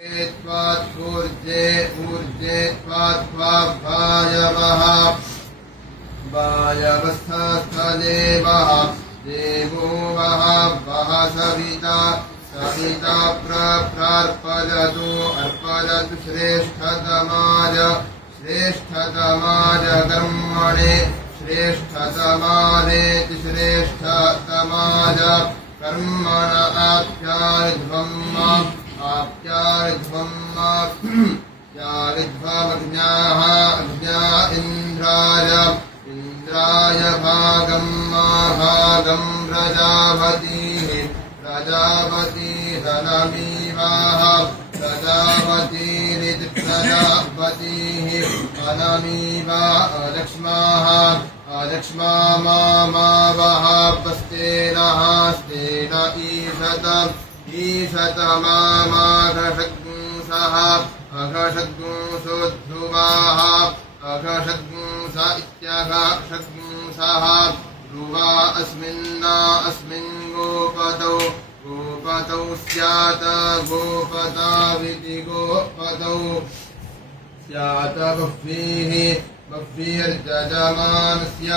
ऊर्जे ऊर्जे वायवः वायवस्थस्थदेवः देवो वः वः सविता सविता प्रार्पयतु अर्पयतु श्रेष्ठतमाय श्रेष्ठतमाय कर्मणे श्रेष्ठतमानेति श्रेष्ठतमाय कर्मण आप्यारिध्वम् यारिध्वमग्न्याः अग्न्या इन्द्राय इन्द्राय भागं प्रजापतिः प्रजापतिरनमीवाः प्रजापतिरिति प्रजापतिः अनमीवा अलक्ष्माः अलक्ष्मा मावः स्तेनः स्तेन ईशतमाघषग्ंसः अघषग्ंसोऽध्रुवाः अघषग्ंस इत्यघषग्ंसः ध्रुवा अस्मिन् गोपतौ गोपतौ स्यात् गोपताविति गोपतौ स्यात् बह्वीः बह्वीर्जजमानस्य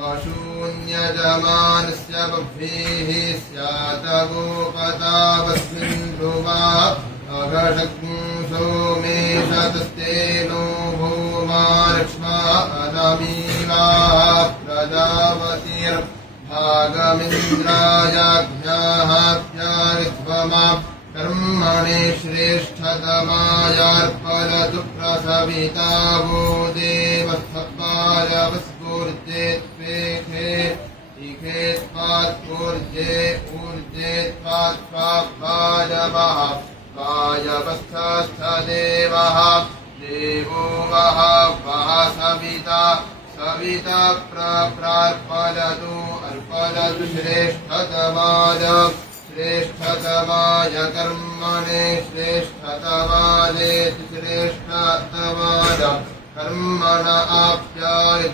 पशून्यजमानस्य बह्वीः स्यात् गोपतावस्मिन् ध्रुवा अघषग्ंसो मेषतस्तेनो भूमा लक्ष्मा अनमीवाः प्रजापतिर्भागमिन्द्रायाज्ञाः प्यारिध्वमा कर्मणे श्रेष्ठतमायार्पयतु प्रसविता वो देवस्थपायवस्फूर्जे त्वेखे इखे त्वात्पूर्जे ऊर्जे त्वात्वायवः वायवस्थस्थदेवः देवो वः वः सविता सविता प्रार्पयतु अर्पयतु श्रेष्ठतमाय श्रेष्ठतमाय कर्मणे श्रेष्ठतमानेति श्रेष्ठतमाय कर्मण आप्याय